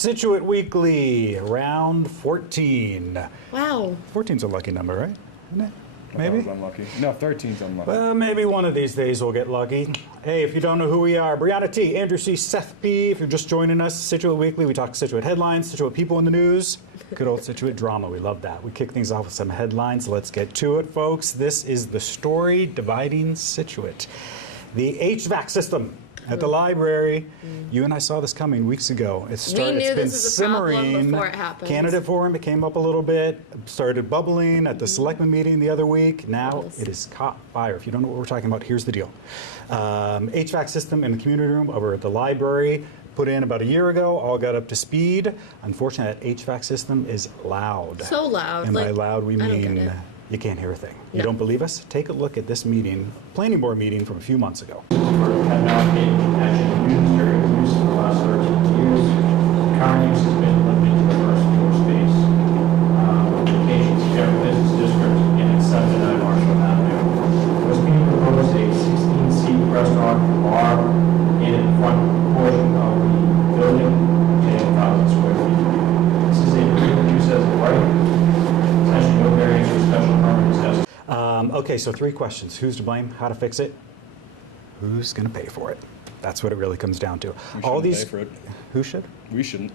Scituate Weekly, round 14. Wow. 14's a lucky number, right? Isn't it? Maybe? I was unlucky. No, 13's unlucky. Well, maybe one of these days we'll get lucky. Hey, if you don't know who we are, Brianna T., Andrew C., Seth P., if you're just joining us, Scituate Weekly, we talk Scituate headlines, Scituate people in the news, good old Scituate drama. We love that. We kick things off with some headlines. Let's get to it, folks. This is the story dividing Scituate. The HVAC system at the library. You and I saw this coming weeks ago. It's been this was a problem simmering. before it happened. Candidate forum, it came up a little bit, started bubbling at the selectmen meeting the other week. Now it has caught fire. If you don't know what we're talking about, here's the deal. HVAC system in the community room over at the library, put in about a year ago, all got up to speed. Unfortunately, that HVAC system is loud. So loud. And by loud, we I don't mean get it. you can't hear a thing. You No. don't believe us? Take a look at this meeting, planning board meeting from a few months ago. Have not been actually used during use in the last 13 years. Current use has been limited to the first floor space. Locations General Business District and at 79 Marshall Avenue. Was being proposed a 16-seat restaurant and bar in the front portion of the building, 10,000 square feet. This is a permitted use as a right. Essentially no variance or special permit is necessary. Okay, so 3 questions. Who's to blame? How to fix it? Who's going to pay for it? That's what it really comes down to. We All shouldn't these. pay for it. Who should? We shouldn't.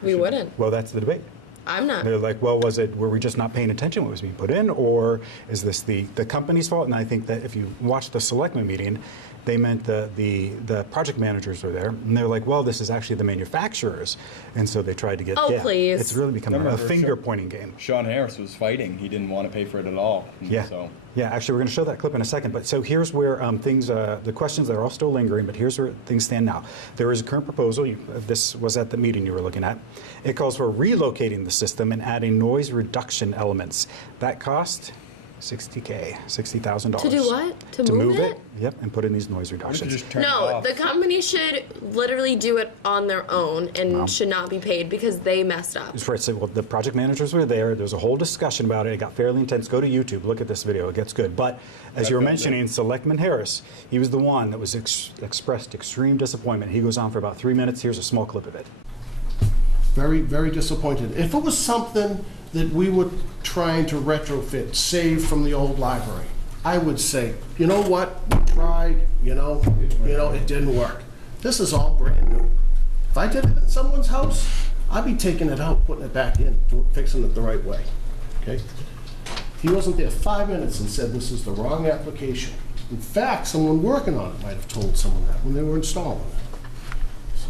We wouldn't. Well, that's the debate. I'm not. They're like, well, were we just not paying attention to what was being put in, or is this the company's fault? And I think that if you watch the selectmen meeting, they meant the project managers were there, and they're like, well, this is actually the manufacturers, and so they tried to get. Oh, please. It's really become a Remember, finger pointing game. Sean Harris was fighting. He didn't want to pay for it at all. Yeah. So. Yeah, actually, we're going to show that clip in a second. But so here's where things, the questions that are all still lingering, but here's where things stand now. There is a current proposal. This was at the meeting you were looking at. It calls for relocating the system and adding noise reduction elements. That cost $60,000, $60,000. To do what? To move move it? it? Yep, and put in these noise We could reductions. just turn it No, off. the company should literally do it on their own and should not be paid because they messed up. That's right. So well, the project managers were there. There was a whole discussion about it. It got fairly intense. Go to YouTube. Look at this video. It gets good. But as you were mentioning, Selectman Harris, he was the one that was expressed extreme disappointment. He goes on for about 3 minutes. Here's a small clip of it. Very, very disappointed. If it was something that we were trying to retrofit, save from the old library, I would say, you know what, we tried, it didn't work. This is all brand new. If I did it in someone's house, I'd be taking it out, putting it back in, fixing it the right way, okay? He wasn't there 5 minutes and said this is the wrong application. In fact, someone working on it might have told someone that when they were installing it. So,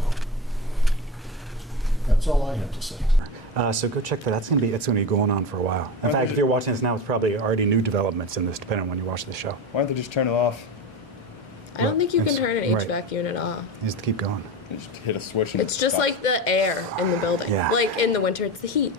that's all I have to say. So go check that. It's going to be going on for a while. In fact, if you're watching this now, it's probably already new developments in this, depending on when you watch the show. Why don't they just turn it off? I don't think you can turn an Right. HVAC unit off. You just keep going. Just hit a switch and It's just stop. like the air in the building. Yeah. Like in the winter, it's the heat.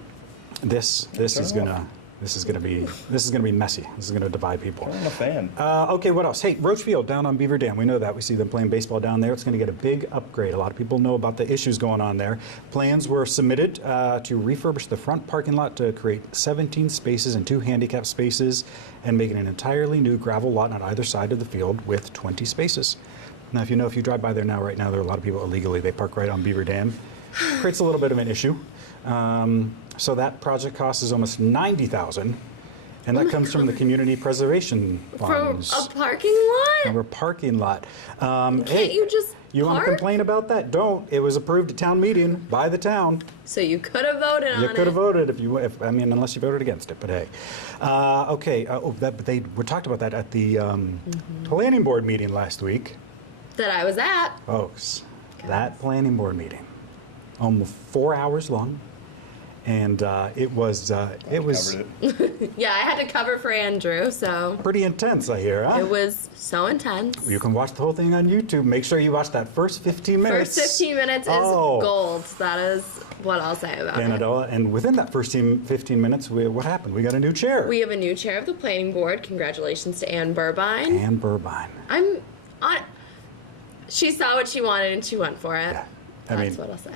This is Turn it gonna This is going to be messy. This is going to divide people. I'm a fan. Okay, what else? Hey, Roach Field down on Beaver Dam. We know that. We see them playing baseball down there. It's going to get a big upgrade. A lot of people know about the issues going on there. Plans were submitted to refurbish the front parking lot to create 17 spaces and 2 handicap spaces and make it an entirely new gravel lot on either side of the field with 20 spaces. Now, if you drive by there now, right now, there are a lot of people illegally. They park right on Beaver Dam. Creates a little bit of an issue. So that project cost is almost $90,000, and that comes from the community preservation funds. From a parking lot? From a parking lot. Can't Hey, you just you want to park? complain about that? Don't. It was approved at town meeting by the town. So you could have voted on it. You could have voted unless you voted against it. But hey, okay. They talked about that at the planning board meeting last week, That I was at. folks. That planning board meeting, almost 4 hours long. And it was Covered it. Yeah, I had to cover for Andrew, so pretty intense, I hear, huh? it was so intense. You can watch the whole thing on YouTube. Make sure you watch that first 15 minutes. First 15 minutes is gold. That is what I'll say about it. And within that first 15 minutes, what happened? We got a new chair. We have a new chair of the planning board. Congratulations to Ann Burbine. Ann Burbine. She saw what she wanted and she went for it. Yeah. That's what I'll say.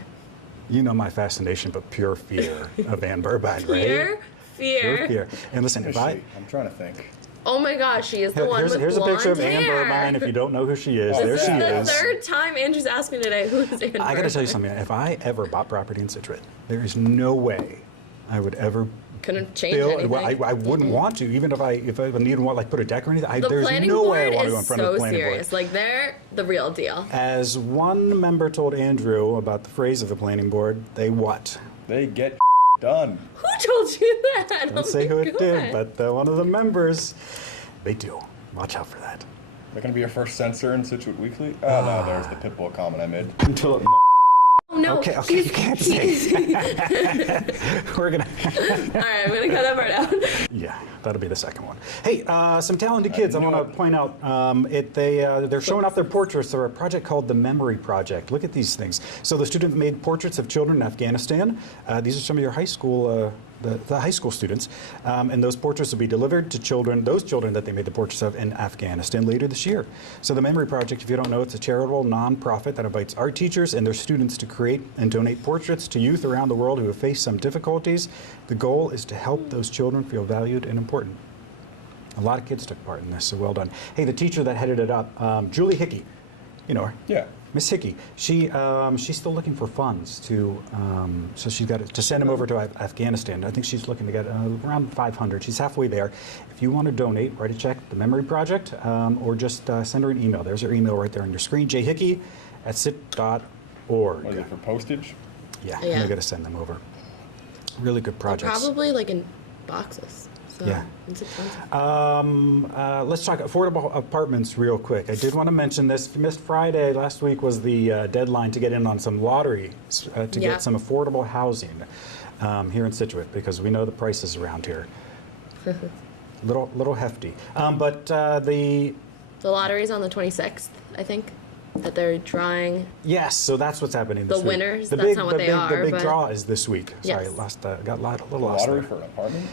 You know my fascination, but pure fear of Ann Burbine, right? Fear? Pure fear. And listen, Let if me I... see. I'm trying to think. Oh my gosh, she is the one with Here's a blonde picture of hair. Amber mine if you don't know who she is. Oh, There she yeah. The is. third time Andrew's asked me today, who is Amber? I got to tell you something. If I ever bought property in Scituate, there is no way I would ever Couldn't change build. anything. Well, I wouldn't want to, even if I needed to like put a deck or anything. The There's planning no board way I want to go in is front of so the planning serious. board. Like, they're the real deal. As one member told Andrew about the phrase of the planning board, they what? They get done. Who told you that? Don't say who it did, but one of the members, they do. Watch out for that. They're going to be your first censor in Scituate Weekly? Oh, no, there's the Pitbull comment I made. Until it Oh, no. Okay, you can't say. We're gonna. All right, I'm going to cut that part out. Yeah, that'll be the second one. Hey, some talented kids. I want to point out they're showing off their portraits. They're a project called the Memory Project. Look at these things. So the student made portraits of children in Afghanistan. These are some of your high school. The high school students, and those portraits will be delivered to those children that they made the portraits of in Afghanistan later this year. So the Memory Project, if you don't know, it's a charitable nonprofit that invites art teachers and their students to create and donate portraits to youth around the world who have faced some difficulties. The goal is to help those children feel valued and important. A lot of kids took part in this, so well done. Hey, the teacher that headed it up, Julie Hickey, you know her. Yeah. Miss Hickey, she's still looking for funds so she's got to send them over to Afghanistan. I think she's looking to get around 500. She's halfway there. If you want to donate, write a check to the Memory Project, or just send her an email. There's her email right there on your screen, jhickey@cit.org. What is it, for postage? Yeah, Yeah. and I got to send them over. Really good projects. Probably like in boxes. So Yeah. it's expensive. Let's talk affordable apartments real quick. I did want to mention this. If you missed Friday, last week was the deadline to get in on some lottery to Yeah. get some affordable housing here in Scituate, because we know the prices around here. little hefty. But the The lottery's on the 26th, I think, that they're drawing. yes, so that's what's happening this The week. winners, The that's big, not what the they big, are, The big but- draw is this week. Sorry, Yes. got a little lost Lottery there. for an apartment?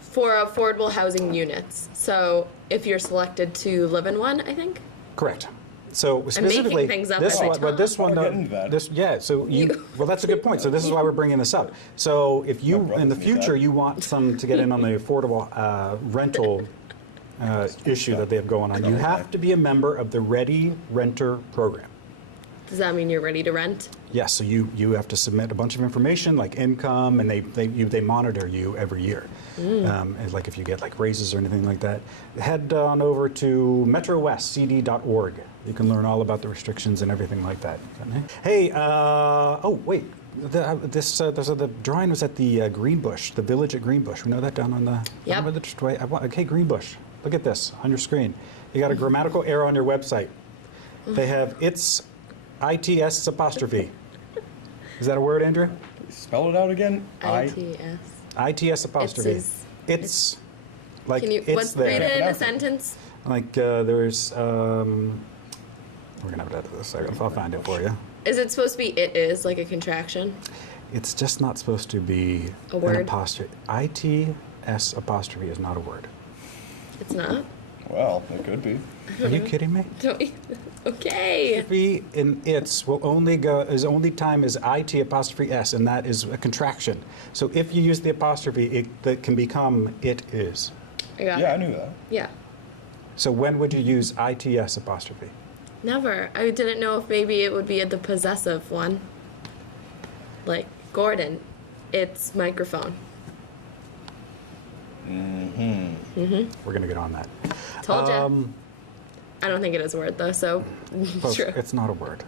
For affordable housing units. So if you're selected to live in one, I think. Correct. So making specifically, things up this every one, but this time. one, I'll get into that. well, that's a good point. So this is why we're bringing this up. So if you, My in the brothers need future, that. you want some to get in on the affordable rental issue that they have going on, you have to be a member of the Ready Renter program. Does that mean you're ready to rent? Yes, so you have to submit a bunch of information like income, and they monitor you every year. And like if you get like raises or anything like that, head on over to metrowestcd.org. You can learn all about the restrictions and everything like that. Hey, oh wait, the drawing was at the Greenbush, the village at Greenbush. We know that down on the Yep. remember the okay, Greenbush. Look at this on your screen. You got a grammatical error on your website. They have its apostrophe. Is that a word, Andrew? Spell it out again. ITS. ITS apostrophe. It's- It's like Can you it's read there. it in a sentence? Like there's we're gonna have to edit this. I'll find it for you. Is it supposed to be it is like a contraction? It's just not supposed to be A an word? apostrophe. ITS apostrophe is not a word. It's not. Well, it could be. Are you kidding me? Don't you- Okay. Be in its will only go as only time is IT apostrophe S, and that is a contraction. So if you use the apostrophe, that can become it is. I got Yeah, I it. knew that. Yeah. So when would you use ITS apostrophe? Never. I didn't know if maybe it would be the possessive one. Like Gordon, it's microphone. We're gonna get on that. Told you. I don't think it is a word though, so Folks, true. it's not a word.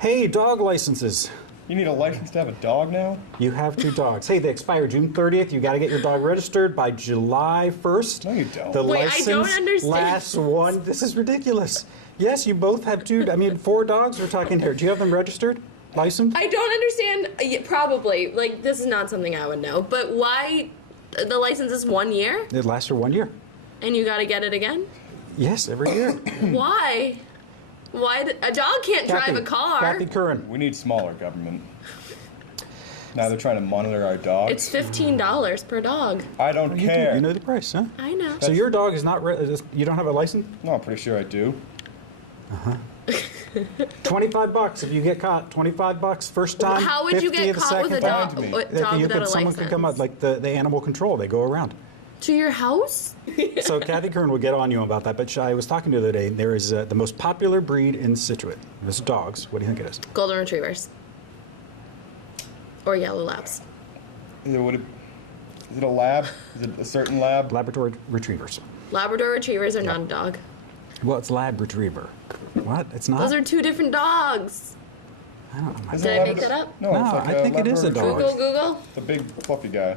Hey, dog licenses. You need a license to have a dog now? You have 2 dogs. Hey, they expire June 30th. You got to get your dog registered by July 1st. No, you don't. The Wait, I license don't understand. lasts one. This is ridiculous. Yes, you both have 2. I mean, 4 dogs we're talking here. Do you have them registered? Licensed? I don't understand. Probably, like, this is not something I would know, but why the license is 1 year It lasts for 1 year. and you got to get it again? Yes, every year. Why? A dog can't drive a car. Kathy Curran. We need smaller government. Now they're trying to monitor our dogs. It's $15 per dog. I don't You, do, care. you know the price, huh? I know. So your dog is not. You don't have a license? No, I'm pretty sure I do. $25 if you get caught. $25 first time. How would you 50 get the caught with a second time. dog, Find me. dog without a Someone license? could come up, like the animal control. They go around. To your house? So Kathy Kern will get on you about that, but I was talking to her the other day, and there is the most popular breed in Scituate. This is dogs. What do you think it is? Golden retrievers. Or yellow labs. Is it a lab? Is it a certain lab? Labrador retrievers. Labrador retrievers are not a dog. Well, it's lab retriever. What? It's not? Those are two different dogs. I don't know. Is Did it a I make Labrador- that up? No, No, it's like I think it is a Labrador dog. retriever. Google. The big fluffy guy.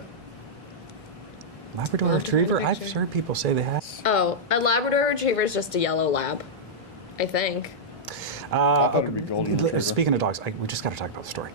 Labrador I'll have to find a retriever? I've picture. heard people say they have. Oh, a Labrador retriever is just a yellow lab. I think. I thought it'd be golden retriever. Speaking of dogs, we just got to talk about the story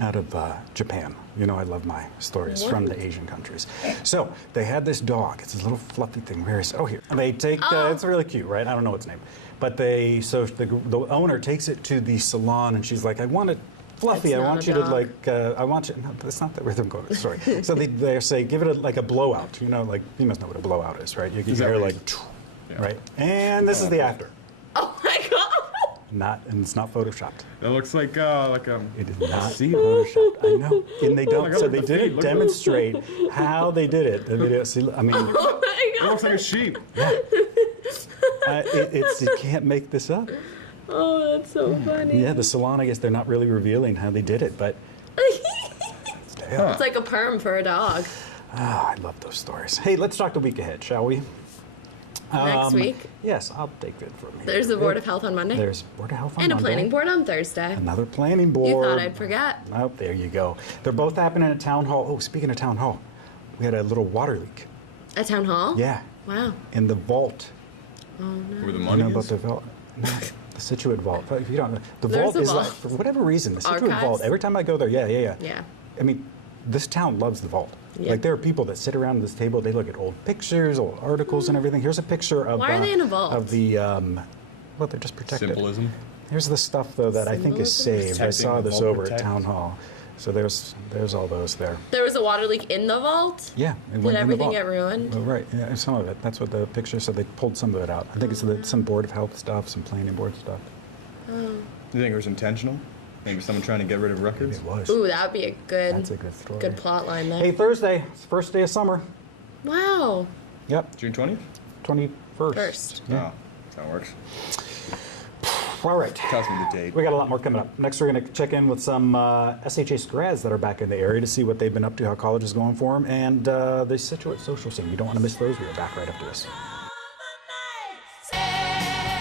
out of Japan. You know I love my stories from the Asian countries. So they had this dog. It's this little fluffy thing. Here. And they take. It's really cute, right? I don't know its name, but the owner takes it to the salon, and she's like, I want it fluffy. It's I not want a you to dog. like. I want you. No, that's not the rhythm going. Sorry. So they say give it like a blowout. You know, like you must know what a blowout is, right? You Is that hear right? like, Yeah. right? And this is the after. Oh my god! And it's not photoshopped. It looks like It is not sea. photoshopped. I know, and they don't. God, So look they at the feet, didn't look at demonstrate how they did it. The video. See, I mean, Oh my It god! looks like a sheep. you can't make this up. Oh, that's so funny. Yeah, the salon. I guess they're not really revealing how they did it, but It's like a perm for a dog. I love those stories. Hey, let's talk the week ahead, shall we? Next week, Yes, I'll take it from here. there's the Board of Health on Monday. There's Board of Health on and a Monday. planning board on Thursday. Another planning board. You thought I'd forget. Oh, there you go. They're both happening at Town Hall. Oh, speaking of Town Hall, we had a little water leak. At Town Hall? Yeah, Wow. in the vault. Where the You money know about is. the vault? No, the Scituate vault. But if you don't know, the There's vault a is vault. like, for whatever reason, the Scituate Archives? vault, every time I go there, yeah. Yeah. I mean, this town loves the vault. Yeah. Like, there are people that sit around this table, they look at old pictures, old articles, and everything. Here's a picture of, Why are they in a vault? of the, well, they're just protected. Symbolism. Here's the stuff, though, that I think is Symbolism? saved. I saw Protecting the this vault over at protects. Town Hall. So there's all those there. There was a water leak in the vault? Yeah. It Did went in the everything vault. get ruined? Well, right, yeah, some of it. That's what the picture said. They pulled some of it out. I think it's some Board of Health stuff, some planning board stuff. Do you think it was intentional? Maybe someone trying to get rid of records? It was. Ooh, that would be a That's a good story. good plot line there. Hey, Thursday. It's the first day of summer. Wow. Yep, June 20th? 21st. First. Yeah. Oh, that works. All right. Tells me the date. We got a lot more coming up. Next, we're going to check in with some SHS grads that are back in the area to see what they've been up to, how college is going for them, and the Scituate social scene. You don't want to miss those. We are back right after this.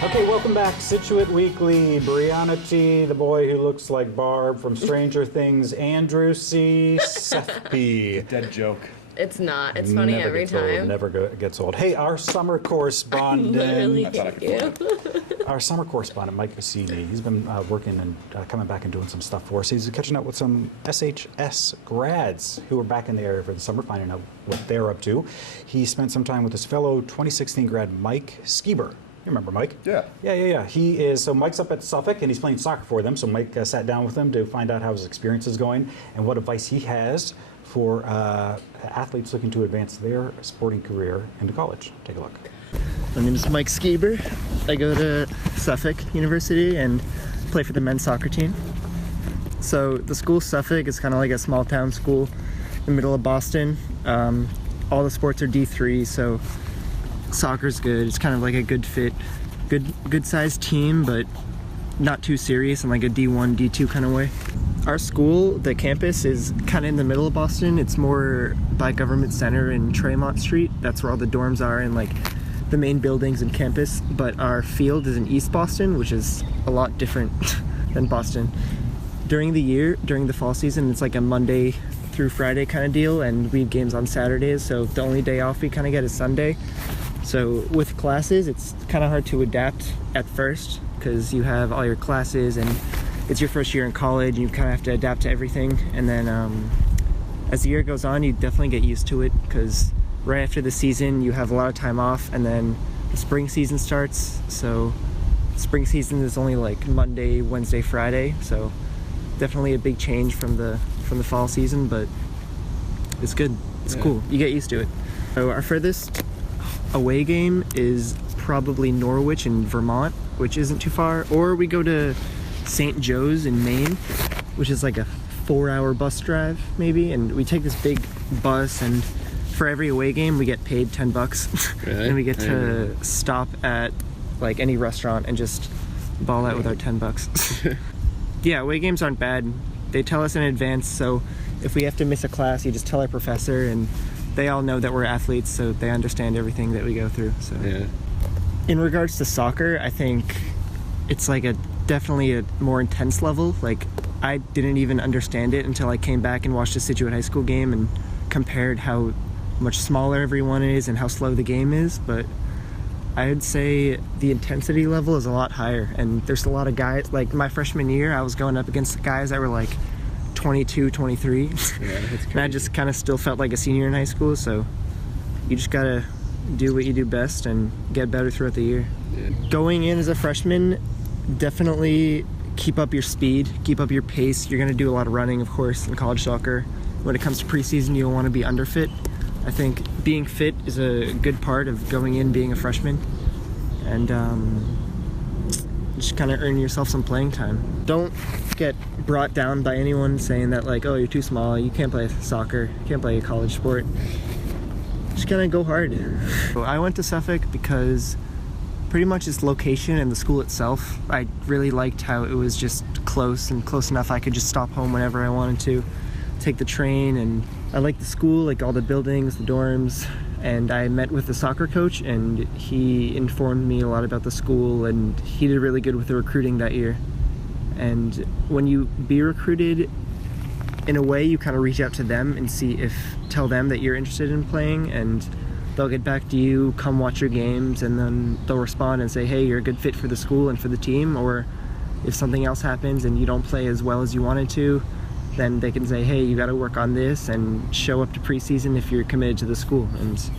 Okay, welcome back. Scituate Weekly. Brianna T., the boy who looks like Barb from Stranger Things, Andrew C. Sefpi. Dead joke. It's not. It's funny Never every gets old, time. never gets old. Hey, our summer correspondent. Literally I thought I hate could you. Our summer correspondent, Mike Cassini, he's been working and coming back and doing some stuff for us. He's catching up with some SHS grads who are back in the area for the summer, finding out what they're up to. He spent some time with his fellow 2016 grad, Mike Skieber. You remember Mike? Yeah. Yeah. So Mike's up at Suffolk, and he's playing soccer for them. So Mike sat down with him to find out how his experience is going and what advice he has for athletes looking to advance their sporting career into college. Take a look. My name is Mike Skieber. I go to Suffolk University and play for the men's soccer team. So the school Suffolk is kind of like a small town school in the middle of Boston. All the sports are D3, so soccer's good. It's kind of like a good fit, good sized team, but not too serious in like a D1, D2 kind of way. Our school, the campus, is kind of in the middle of Boston. It's more by Government Center and Tremont Street. That's where all the dorms are and like the main buildings and campus. But our field is in East Boston, which is a lot different than Boston. During the year, during the fall season, it's like a Monday through Friday kind of deal, and we have games on Saturdays, so the only day off we kind of get is Sunday. So with classes, it's kind of hard to adapt at first because you have all your classes and it's your first year in college and you kind of have to adapt to everything. And then as the year goes on, you definitely get used to it because right after the season, you have a lot of time off, and then the spring season starts. So spring season is only like Monday, Wednesday, Friday. So definitely a big change from the fall season, but it's good. It's cool. You get used to it. So our furthest away game is probably Norwich in Vermont, which isn't too far, or we go to St. Joe's in Maine, which is like a 4-hour bus drive maybe, and we take this big bus and for every away game, we get paid $10, Really? and we get to stop at like any restaurant and just ball out with our $10. Yeah, away games aren't bad. They tell us in advance, so if we have to miss a class, you just tell our professor, and they all know that we're athletes, so they understand everything that we go through. So, Yeah. in regards to soccer, I think it's like definitely a more intense level. Like, I didn't even understand it until I came back and watched a Scituate High School game and compared how much smaller everyone is and how slow the game is. But I'd say the intensity level is a lot higher, and there's a lot of guys. Like, my freshman year, I was going up against guys that were like 22, 23. Yeah, that's crazy. And I just kind of still felt like a senior in high school, so you just gotta do what you do best and get better throughout the year. Yeah. Going in as a freshman, definitely keep up your speed, keep up your pace. You're gonna do a lot of running, of course, in college soccer. When it comes to preseason, you'll want to be underfit. I think being fit is a good part of going in being a freshman, and just kind of earn yourself some playing time. Don't get brought down by anyone saying that, like, oh, you're too small, you can't play soccer, you can't play a college sport. Just kind of go hard. So I went to Suffolk because pretty much its location and the school itself, I really liked how it was just close and close enough I could just stop home whenever I wanted to, take the train, and I liked the school, like all the buildings, the dorms, and I met with the soccer coach, and he informed me a lot about the school, and he did really good with the recruiting that year. And when you be recruited, in a way, you kind of reach out to them and tell them that you're interested in playing, and they'll get back to you, come watch your games, and then they'll respond and say, hey, you're a good fit for the school and for the team. Or if something else happens and you don't play as well as you wanted to, then they can say, hey, you got to work on this and show up to preseason if you're committed to the school, and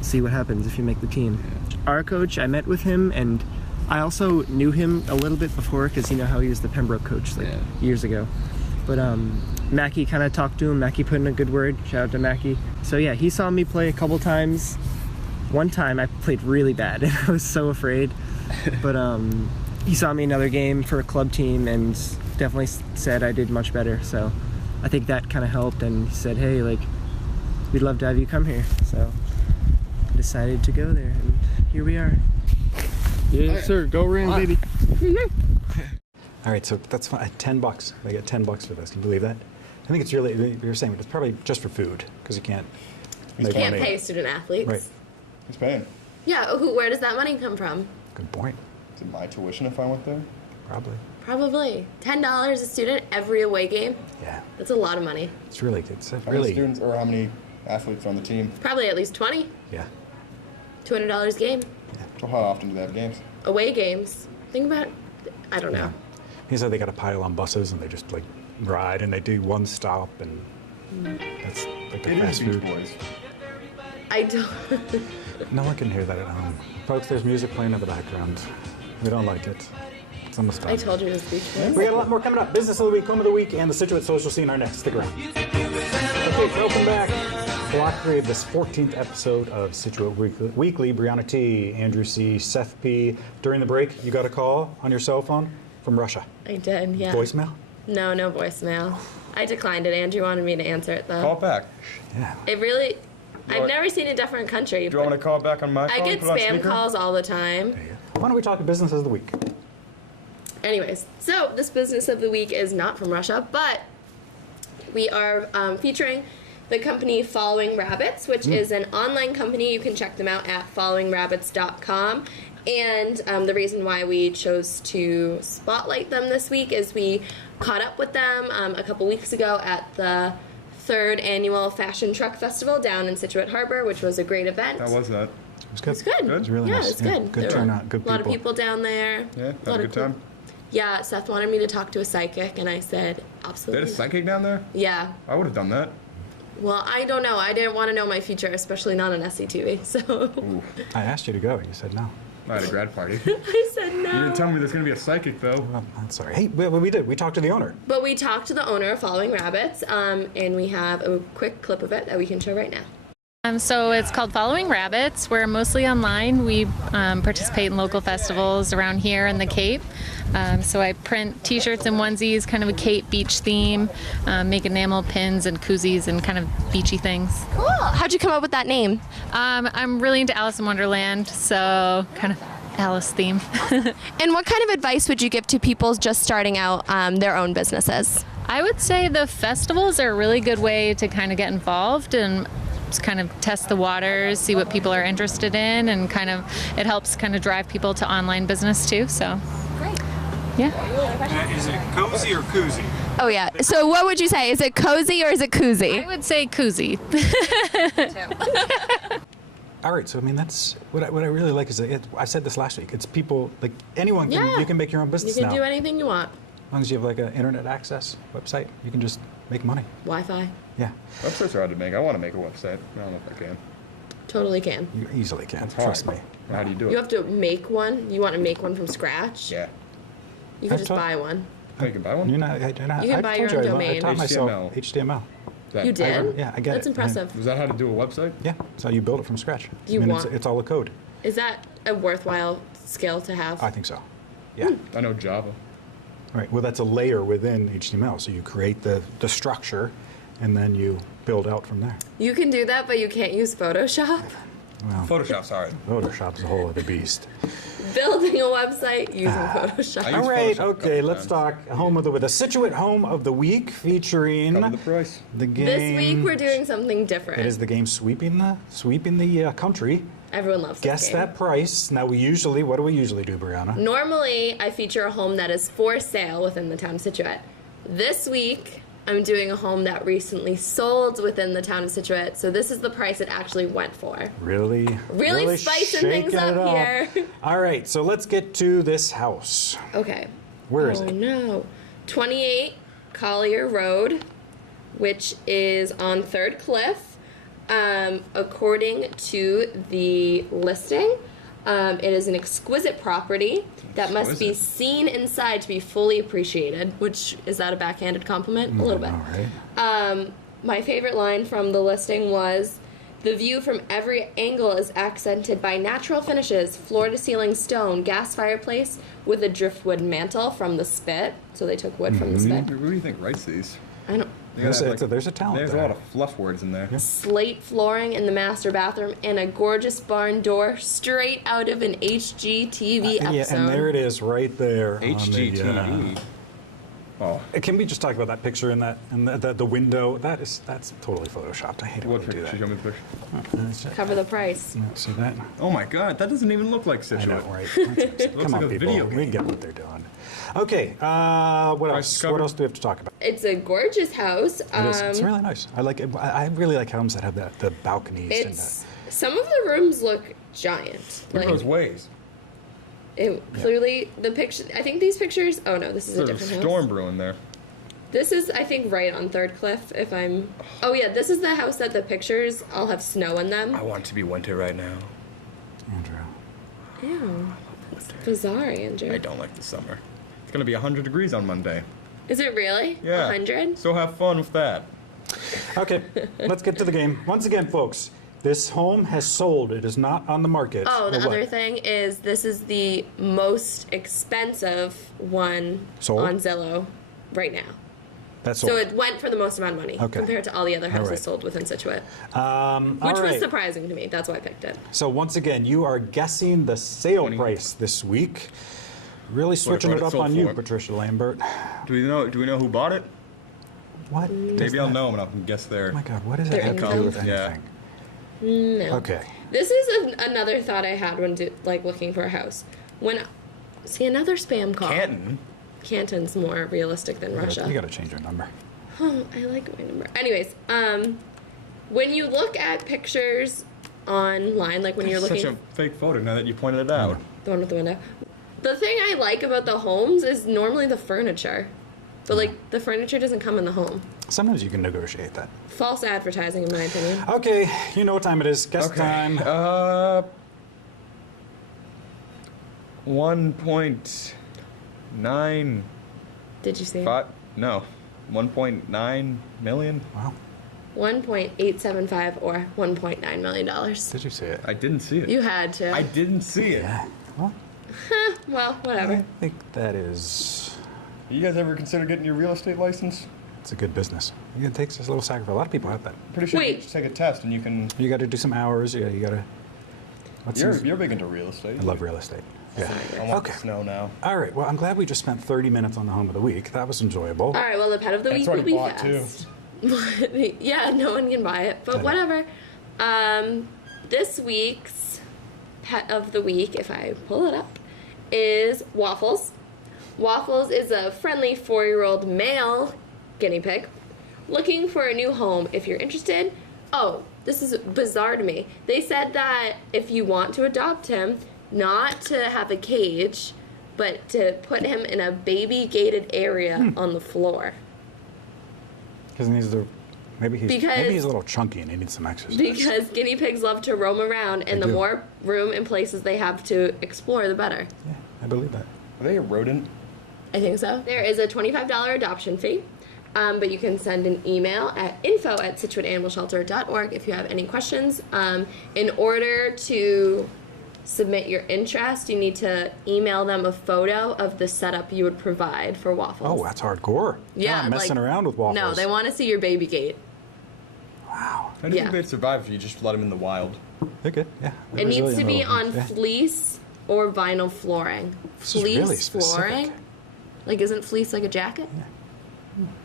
see what happens if you make the team. Our coach, I met with him, and I also knew him a little bit before, because you know how he was the Pembroke coach years ago. But Mackie kind of talked to him. Mackie put in a good word. Shout out to Mackie. So yeah, he saw me play a couple times. One time I played really bad, and I was so afraid. But he saw me another game for a club team and definitely said I did much better. So I think that kind of helped, and he said, hey, like, we'd love to have you come here. So I decided to go there, and here we are. Yes, sir. Go Rams, baby. All right, so that's fine. $10. They get $10 for this. Can you believe that? I think it's really, you're saying it's probably just for food, because you can't make Can't money. pay student athletes. Right. Who's paying? Yeah, where does that money come from? Good point. Is it my tuition if I went there? Probably. Probably. $10 a student every away game? Yeah. That's a lot of money. It's really good. It's How many really. students or how many athletes are on the team? Probably at least 20. Yeah. $200 a game. So how often do they have games? Away games. Think about it. I don't know. He said they got a pile on buses and they just like ride and they do one stop and that's like a It fast is Beach food. Boys. I don't. No one can hear that at home. Folks, there's music playing in the background. We don't like it. It's almost done. I told you it was Beach Boys. We got a lot more coming up. Business of the week, home of the week, and the Scituate social scene are next. Stick around. Okay, welcome back. Block 3 of this 14th episode of Scituate Weekly. Brianna T, Andrew C, Seth P. During the break, you got a call on your cell phone from Russia. I did, yeah. Voicemail? No voicemail. I declined it. Andrew wanted me to answer it, though. Call it back. Yeah. It really... I've want- never seen a different country. Do you want me to call it back on my phone? I get Put it on spam speaker? calls all the time. There you go. Why don't we talk business of the week? Anyways, so this business of the week is not from Russia, but we are featuring the company Following Rabbits, which is an online company. You can check them out at followingrabbits.com. And the reason why we chose to spotlight them this week is we caught up with them a couple weeks ago at the 3rd annual Fashion Truck Festival down in Scituate Harbor, which was a great event. How was that? It was good. It's good. It was really yeah, nice. it's good. Good There were turnout. Good a lot people. of people down there. Yeah, lot had a of good time. Yeah, Seth wanted me to talk to a psychic, and I said, They absolutely. had a psychic down there? Yeah. I would have done that. Well, I don't know. I didn't want to know my future, especially not on SCTV. So Ooh, I asked you to go. You said no. I had a grad party. I said no. You didn't tell me there's gonna be a psychic though. Well, I'm sorry. Hey, we did. We talked to the owner. But we talked to the owner of Following Rabbits, and we have a quick clip of it that we can show right now. So it's called Following Rabbits. We're mostly online. We participate in local festivals around here in the Cape. So I print t-shirts and onesies, kind of a Cape beach theme, make enamel pins and koozies and kind of beachy things. Cool. How'd you come up with that name? I'm really into Alice in Wonderland, so kind of Alice theme. And what kind of advice would you give to people just starting out their own businesses? I would say the festivals are a really good way to kind of get involved and just kind of test the waters, see what people are interested in, and kind of it helps kind of drive people to online business too. So, Great. Yeah. Is it cozy or koozie? Oh yeah. So what would you say? Is it cozy or is it koozie? I would say koozie. All right, so I mean that's what I really like is I said this last week. It's people like anyone can Yeah. you can make your own You business can now. do anything you want. As long as you have like an internet access website, you can just make money. Wi-Fi. Yeah, Websites are hard to make. I want to make a website. I don't know if I can. Totally can. you easily can. It's hard. Trust me. How do you do You it? have to make one. You want to make one from scratch? Yeah. You can I've just taught- buy one. Oh, you can buy one? You know, You can buy your own I domain. taught myself HTML. HTML. That- You did? Yeah, I get That's it. impressive. Is that how to do a website? Yeah, that's how you build it from scratch. Do you want- it's all the code. Is that a worthwhile skill to have? I think so. Yeah. I know Java. Right. Well, that's a layer within HTML. So you create the structure, and then you build out from there. You can do that, but you can't use Photoshop. Well, Photoshop's hard. Photoshop's a whole other beast. Building a website using Photoshop. I All use right. Photoshop a Okay. couple Let's times. talk the Scituate Home of the Week featuring Cover the price. the game. This week we're doing something different. It is the game sweeping the country. Everyone loves Guess this game. that price. Now what do we usually do, Brianna? Normally, I feature a home that is for sale within the town of Scituate. This week, I'm doing a home that recently sold within the town of Scituate, so this is the price it actually went for. Really Spicing things shaking up it here. All right. So let's get to this house. Okay. Where is Oh it? no. 28 Collier Road, which is on Third Cliff. According to the listing, it is an exquisite property that must be Exquisite. seen inside to be fully appreciated. Which, is that a backhanded compliment? A little bit. All right. My favorite line from the listing was, "The view from every angle is accented by natural finishes, floor-to-ceiling stone, gas fireplace with a driftwood mantle from the spit." So they took wood from the spit. Who do you think writes these? I don't. They gotta have, There's a talent There's there. a lot of fluff words in there. Slate flooring in the master bathroom and a gorgeous barn door straight out of an HGTV episode. Yeah, and there it is, right there. on the, HGTV. Oh, Can we just talk about that picture and the window? That's totally photoshopped. I hate it what when you do picture? that. Show me the picture. That's it. Cover the price. See that? Oh my God, that doesn't even look like I Scituate. know, right? Come Looks on, like a people. video We game. get what they're doing. Okay. What Price else? covered? What else do we have to talk about? It's a gorgeous house. It is. It's really nice. I like it. I really like homes that have the balconies and It's some of the rooms look giant. Look at those waves. Clearly the picture. I think these pictures. Oh no, this is a There's a different storm house. brewing there. This is, I think, right on Third Cliff. If I'm. Oh yeah, this is the house that the pictures all have snow in them. I want it to be winter right now. Andrew. Ew, it's bizarre, Andrew. I don't like the summer. It's gonna be 100 degrees on Monday. Is it really? Yeah. 100? So have fun with that. Okay, let's get to the game. Once again, folks, this home has sold. It is not on the market. Oh, the Or what? other thing is this is the most expensive one Sold? on Zillow right now. That's sold. So it went for the most amount of money Okay. compared to all the other houses right. sold within Scituate, All which was right. surprising to me. That's why I picked it. So once again, you are guessing the sale 20. price this week. Really switching what it it up sold on you, for. Patricia Lambert. Do we know who bought it? What? Maybe I'll know and I can guess there. Oh my God, what does Their that have to do income? with Yeah. anything? No. Okay. This is another thought I had when looking for a house. See another spam call. Canton. Canton's more realistic than Russia. You got to change your number. Oh, I like my number. Anyways, when you look at pictures online, like when you're Such looking, a fake photo now that you pointed it out. the one with the window, the thing I like about the homes is normally the furniture, but like the furniture doesn't come in the home. Sometimes you can negotiate that. False advertising, in my opinion. Okay, you know what time it is. Guess time. 1.95. Did you see it? No, 1.9 million. Wow. $1.875 or $1.9 million. Did you see it? I didn't see it. You had to. I didn't see it. Yeah. Well, Well, I whatever. think that is. You guys ever consider getting your real estate license? It's a good business. It takes a little sacrifice. A lot of people have that. Pretty sure you Wait. can just take a test and you can. You got to do some hours. Yeah, you got to. You're big into real estate. I love real estate. Yeah. I want Okay. the snow now. All right. Well, I'm glad we just spent 30 minutes on the home of the week. That was enjoyable. All right, well, the pet of the That's week already will be bought, too. fast. Yeah, no one can buy it, I but know. whatever. This week's pet of the week, if I pull it up, is Waffles. Waffles is a friendly 4-year-old male guinea pig looking for a new home. If you're interested, oh, this is bizarre to me. They said that if you want to adopt him, not to have a cage, but to put him in a baby gated area on the floor. Because he needs to. Maybe he's Because- a little chunky and he needs some exercise. Because guinea pigs love to roam around, and They the do. more room and places they have to explore, the better. Yeah, I believe that. Are they a rodent? I think so. There is a $25 adoption fee, but you can send an email at info@scituateanimalshelter.org if you have any questions. In order to submit your interest, you need to email them a photo of the setup you would provide for Waffles. Oh, that's hardcore. yeah, Not messing like- around with waffles. No, they want to see your baby gate. Wow. I don't Yeah. think they'd survive if you just let them in the wild. They're good. Yeah. They're It needs to resilient be little on things. Yeah. fleece or vinyl flooring. This is Fleece really specific. flooring? Like, isn't fleece like a jacket?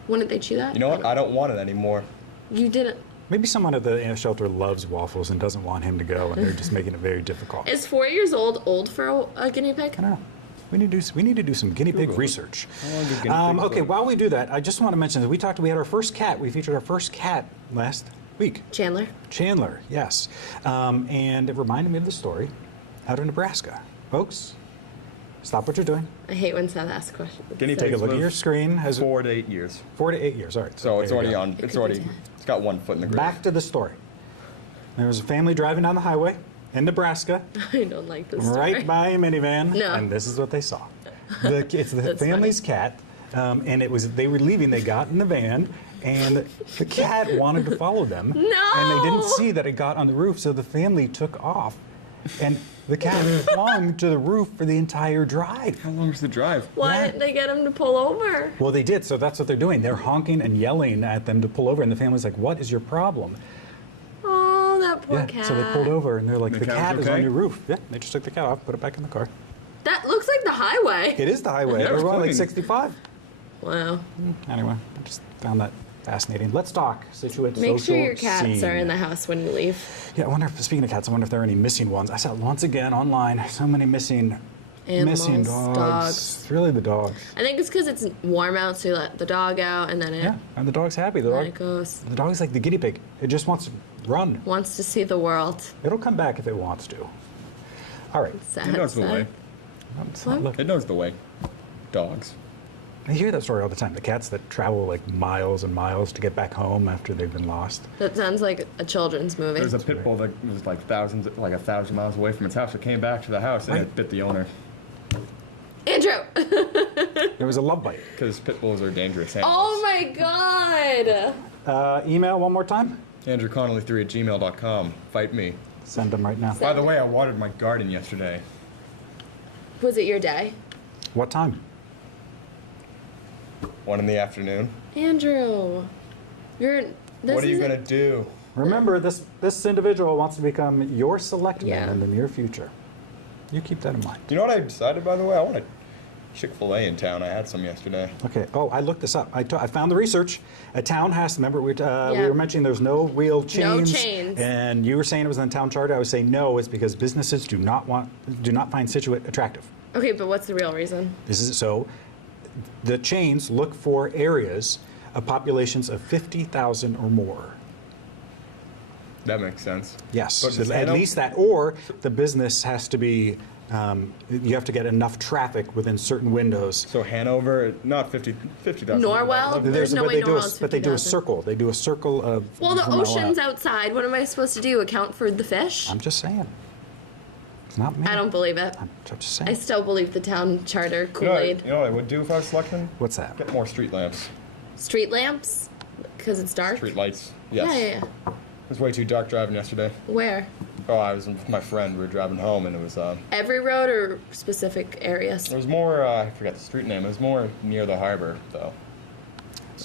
Wouldn't they chew that? You know what? I don't want it anymore. You didn't. Maybe someone at the shelter loves waffles and doesn't want him to go, and they're just making it very difficult. Is 4 years old for a guinea pig? I don't know. We need to do some guinea pig Google. research. How long do guinea pigs Okay, live? while we do that, I just want to mention that we had our first cat. We featured our first cat last week. Chandler? Chandler, yes. And it reminded me of the story out of Nebraska. Folks, stop what you're doing. I hate when Seth asks questions. Guinea Take a pigs look at live your screen. Has 4 to 8 years. 4 to 8 years. All right. So it's there you already go. on. It It's could be already. 10. It's got 1 foot in the grave. Back to the story. There was a family driving down the highway in Nebraska, I don't like this story. right by a minivan, No. and this is what they saw. It's the That's family's cat, and they were leaving. They got in the van, and the cat wanted to follow them. No! And they didn't see that it got on the roof, so the family took off, and the cat clung to the roof for the entire drive. How long is the drive? Why Yeah. didn't they get him to pull over? Well, they did, so that's what they're doing. They're honking and yelling at them to pull over, and the family's like, "What is your problem?" Oh, that poor Yeah, cat. so they pulled over, and they're like, The "The cat cat was is on okay? your roof." Yeah, they just took the cat off, put it back in the car. That looks like the highway. It is the highway. Yeah, They're it's going like clean. 65. Wow. Anyway, I just found that fascinating. Let's talk Scituate Make social sure your cats scene. are in the house when you leave. Yeah, I wonder if, speaking of cats, I wonder if there are any missing ones. I saw once again online so many missing Animals, dogs. dogs. It's really the dogs. I think it's because it's warm out, so you let the dog out, and then it, Yeah, and the dog's happy. then it goes. The dog's like the guinea pig. It just wants to run. Wants to see the world. It'll come back if it wants to. All right. Sad, It knows the sad. way. It's not What? looking. It knows the way. Dogs. I hear that story all the time. The cats that travel like miles and miles to get back home after they've been lost. That sounds like a children's movie. There's a pit bull that was like 1,000 miles away from its house. It came back to the house and Right. it bit the owner Andrew! It was a love bite. because pit bulls are dangerous animals. Oh my god! Email one more time. AndrewConnolly3@gmail.com. Fight me. Send them right now. By the way, I watered my garden yesterday. Was it your day? What time? 1 in the afternoon. Andrew, you're. This What are you isn't- gonna do? Remember, this individual wants to become your select man Yeah. in the near future. You keep that in mind. You know what I decided, by the way? I want a Chick-fil-A in town. I had some yesterday. Okay. Oh, I looked this up. I found the research. A town has to. Remember, we Yeah. were mentioning there's no real chains. chains. And you were saying it was in the town charter. I would say no. It's because businesses do not find Scituate attractive. Okay, but what's the real reason? This is so. The chains look for areas of populations of 50,000 or more. That makes sense. Yes, But so does at Hanover- least that, or the business has to be. You have to get enough traffic within certain windows. So Hanover, not 50,000. Norwell? There's no but way they do a, Norwell's but they do a 50,000. circle. They do a circle of. Well, the from Mile ocean's out. outside. What am I supposed to do? Account for the fish? I'm just saying. It's not me. I don't believe it. I'm just I saying. still believe the town charter You know, Kool-Aid. you know what I would do if I was selecting? What's that? Get more street lamps. Street lamps? Because it's dark? Street lights. Yes. Yeah. It was way too dark driving yesterday. Where? Oh, I was with my friend. We were driving home, and it was Every road or specific areas? it was more. I forgot the street name. It was more near the harbor, though.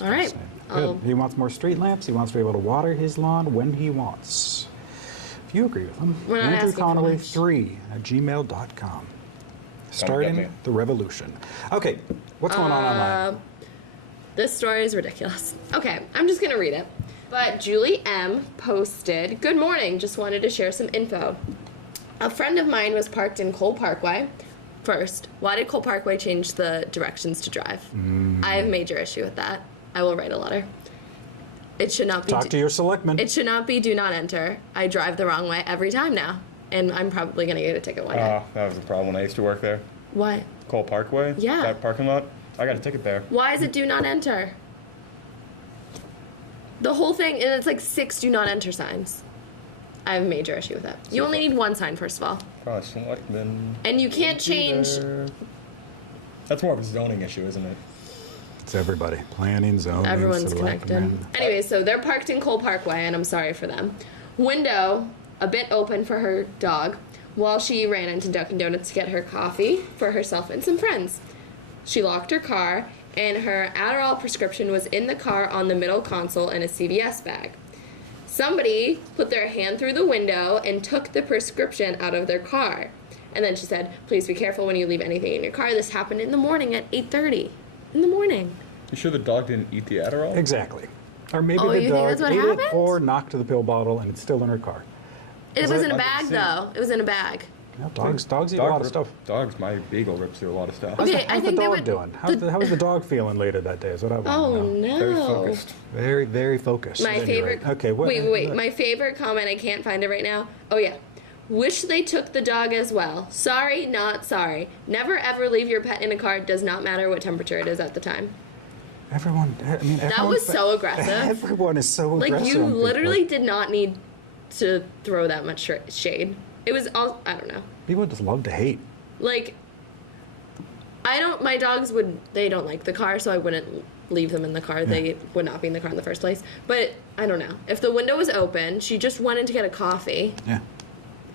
All right. Good. He wants more street lamps. He wants to be able to water his lawn when he wants. If you agree with him, We're not Andrew asking for much. Conway3@gmail.com. Starting me. the revolution. Okay, what's going on online? This story is ridiculous. Okay, I'm just going to read it. But Julie M. posted, "Good morning, just wanted to share some info. A friend of mine was parked in Cole Parkway. First, why did Cole Parkway change the directions to drive? I have major issue with that. I will write a letter. It should not be... Talk to your selectman. It should not be do not enter. I drive the wrong way every time now. And I'm probably going to get a ticket one day. That was a problem when I used to work there. What? Cole Parkway? Yeah. That parking lot? I got a ticket there. Why is it do not enter? The whole thing, and it's like 6 do not enter signs. I have a major issue with that. You only need 1 sign, first of all. Probably selectmen. And you can't change... That's more of a zoning issue, isn't it? It's everybody. Planning, zoning, Everyone's connected. selectmen. Anyway, so they're parked in Cole Parkway, and I'm sorry for them. Window a bit open for her dog while she ran into Dunkin' Donuts to get her coffee for herself and some friends. She locked her car, and her Adderall prescription was in the car on the middle console in a CVS bag. Somebody put their hand through the window and took the prescription out of their car. And then she said, please be careful when you leave anything in your car. This happened in the morning at 8:30. In the morning. You sure the dog didn't eat the Adderall? Exactly. Or maybe Oh, the you think dog that's what ate happened? it or knocked the pill bottle and it's still in her car. It was in a I bag, can see. though. It was in a bag. You know, dogs eat a lot of stuff. Dogs, my beagle rips through a lot of stuff. Okay, I How's the think they dog would... doing? How was the dog feeling later that day is what I want Oh, to know. Very no. focused. Very, very focused. My At any favorite... rate. Okay, what? Wait. My favorite comment, I can't find it right now. Oh, yeah. Wish they took the dog as well. Sorry, not sorry. Never ever leave your pet in a car. It does not matter what temperature it is at the time. Everyone, I mean, That was so aggressive. Everyone is so aggressive. Like, you on literally people. did not need to throw that much shade. It was all... I don't know. People just love to hate. Like, my dogs they don't like the car, so I wouldn't leave them in the car. They would not be in the car in the first place. But, I don't know. If the window was open, she just went in to get a coffee. Yeah.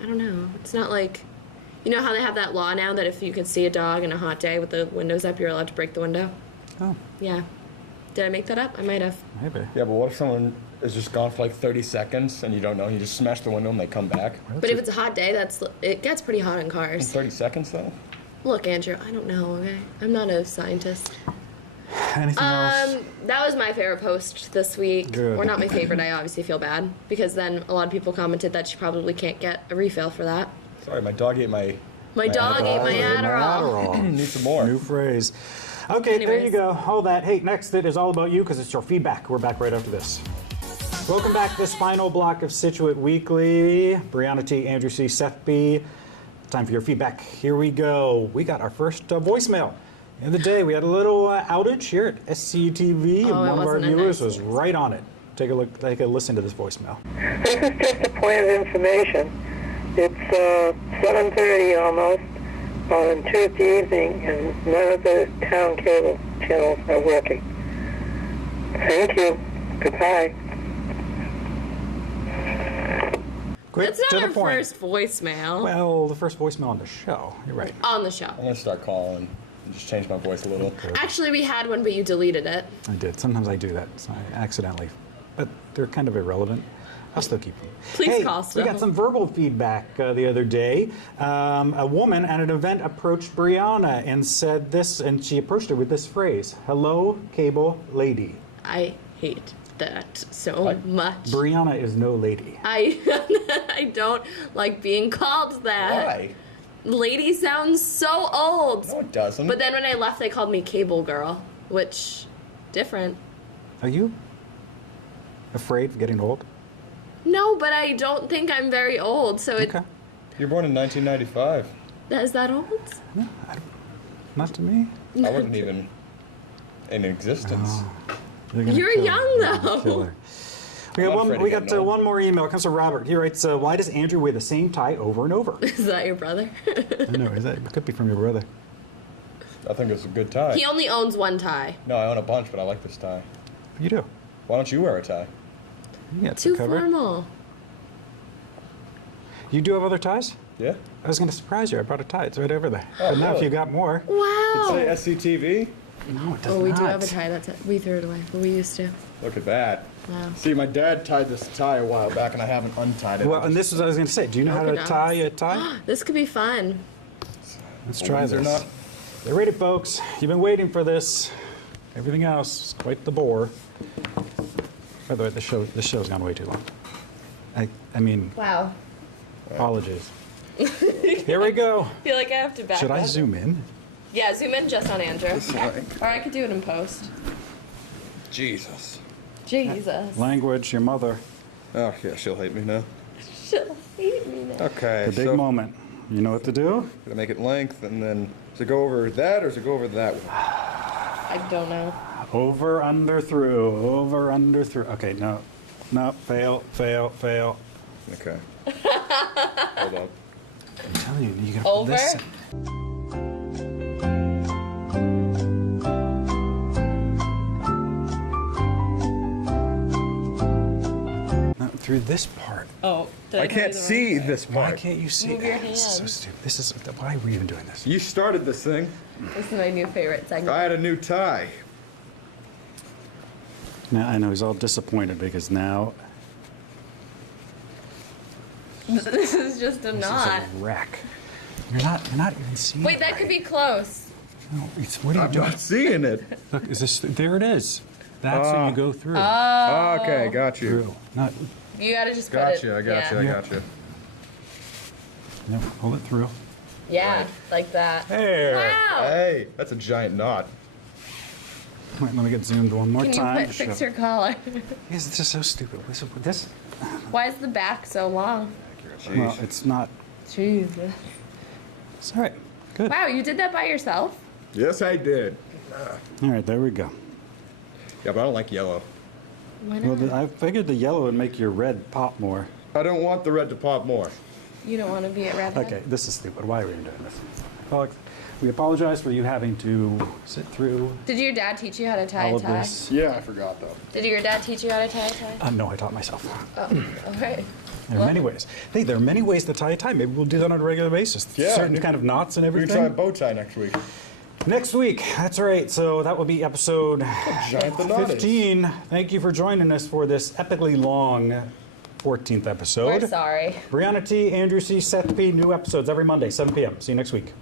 I don't know. It's not like, you know how they have that law now that if you can see a dog in a hot day with the windows up, you're allowed to break the window? Oh, Yeah. Did I make that up? I might have. maybe. Yeah, but what if someone is just gone for like 30 seconds and you don't know, and you just smash the window and they come back? But if it's a hot day, it gets pretty hot in In cars. 30 seconds, though? Look, Andrew, I don't know, okay? I'm not a scientist. Anything else? That was my favorite post this week. Good. Or not my favorite, I obviously feel bad. Because then a lot of people commented that she probably can't get a refill for that. Sorry, my dog ate my... My dog ate my Adderall. Need some more. New phrase. Okay, there you Anyways. go. All that. Hey, next it is all about you because it's your feedback. We're back right after this. Welcome back to this final block of Scituate Weekly. Brianna T, Andrew C, Seth B. Time for your feedback. Here we go. We got our first voicemail. The other day we had a little outage here at SCTV, and Oh, it one of our wasn't a viewers nice was right on it. Take a listen to this voicemail. This is just a point of information. It's 7:30 almost on Tuesday evening, and none of the town cable channels are working. Thank you. Goodbye. Quick That's to not the our point. first voicemail Well, the first voicemail on the show. You're right. on the show. I'm going to start calling and just change my voice a little. Actually, we had one, but you deleted it. I did. Sometimes I do that. So I accidentally. But they're kind of irrelevant. I'll still keep them. Please hey, call we still. got some verbal feedback the other day. A woman at an event approached Brianna and said this, and she approached her with this phrase, "Hello, cable lady." I hate that so What? much. Brianna is no lady. I don't like being called that. Why? Lady sounds so old. No, it doesn't. But then when I left, they called me cable girl, which different. Are you afraid of getting old? No, but I don't think I'm very old. So Okay. You were born in 1995. Is that old? No, not to me. I wasn't even in existence. Gonna You're kill her. young, You're gonna though. kill her. We I'm got not one. afraid of We got getting old. one more email. It comes from Robert. He writes, "Why does Andrew wear the same tie over and over?" Is that your brother? I know. Is that? It could be from your brother. I think it's a good tie. He only owns one tie. No, I own a bunch, but I like this tie. You do. Why don't you wear a tie? Yeah, it's Too covered. formal. You do have other ties? Yeah. I was going to surprise you. I brought a tie. It's right over there. Oh, but now if really? you got more. Wow. Say SCTV. No, it does Oh, we not. do have a tie. That's it. We threw it away, but we used to. Look at that. Wow. See, my dad tied this tie a while back, and I haven't untied it. Well, and this is what I was going to say. Do you know how to Goodness. tie a tie? This could be fun. Let's try These this. are not. Get ready, folks. You've been waiting for this. Everything else is quite the bore. By the way, the show's gone way too long. I mean, Wow. apologies. Here we go. I feel like I have to back Should I up. zoom in? Yeah, zoom in just on Andrew. This way. Or I could do it in post. Jesus. Jesus. Language, your mother. Oh, yeah, she'll hate me now. She'll hate me now. Okay, The big so moment. You know what to do? gonna make it length, and then does it go over that, or does it go over that one? I don't know. Over, under, through. Over, under, through. Okay, no. No, fail, fail, fail. Okay. Hold on. I'm telling you, you gotta Over? listen. No, through this part. Oh, did I tell you can't the wrong see way? this Why part. can't you see? Move your This is so hand. stupid. This is why are we even doing this? You started this thing. This is my new favorite segment. I had a new tie. Now I know he's all disappointed because now This is just a this knot. is a wreck. You're not even seeing. Wait, it that right. could be close. No, what are you I'm doing? not seeing it. Look, is this? There it is. That's when you go through. Okay, got you. Through. Not. You gotta just put Got it. you, I got you, I Yeah. got you. No, pull it through. Yeah, like that. There. Wow. Hey, that's a giant knot. Wait, let me get zoomed one more Can you time. fix your collar? It's just so stupid. This. Why is the back so long? Well, it's not. Jesus. It's all right. Good. Wow, you did that by yourself? Yes, I did. All right, there we go. Yeah, but I don't like yellow. Why Well, not? I figured the yellow would make your red pop more. I don't want the red to pop more. You don't want to be at redhead? Okay, this is stupid. Why are we even doing this? Alex, we apologize for you having to sit through Did your dad teach you how to tie all a of tie? this. Yeah, I forgot though. Did your dad teach you how to tie a tie? No, I taught myself. Oh, okay. There are many ways. Hey, there are many ways to tie a tie. Maybe we'll do that on a regular basis. Yeah, Certain we- kind of knots and We can try a everything. bow tie next week. Next week, that's right. So that will be episode Giant the knot is. 15. Thank you for joining us for this epically long 14th episode. We're sorry. Brianna T, Andrew C, Seth P, new episodes every Monday, 7 p.m. See you next week.